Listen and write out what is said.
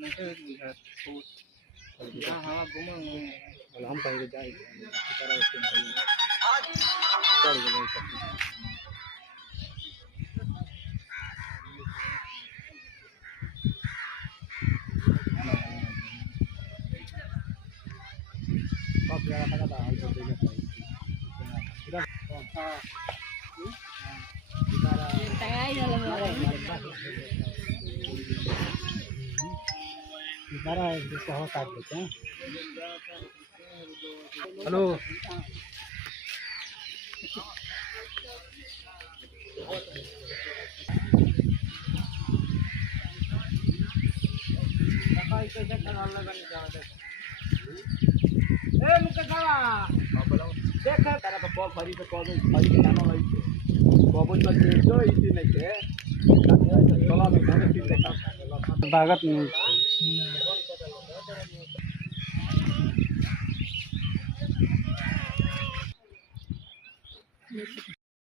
muka lihat put ya hawa gumang wala akong pahiga dahil para ito na yun sorry wala ito kaya ka na ba ay sabi ka para gusto ko tablet ha. Halo. Kakak itu saya kenal lagi jangan deh. मुके खावा देख तारा तो call फरी पे call फरी जाना भाई call पर जो इसी नहीं है चला मैं घर से देखा बागत नहीं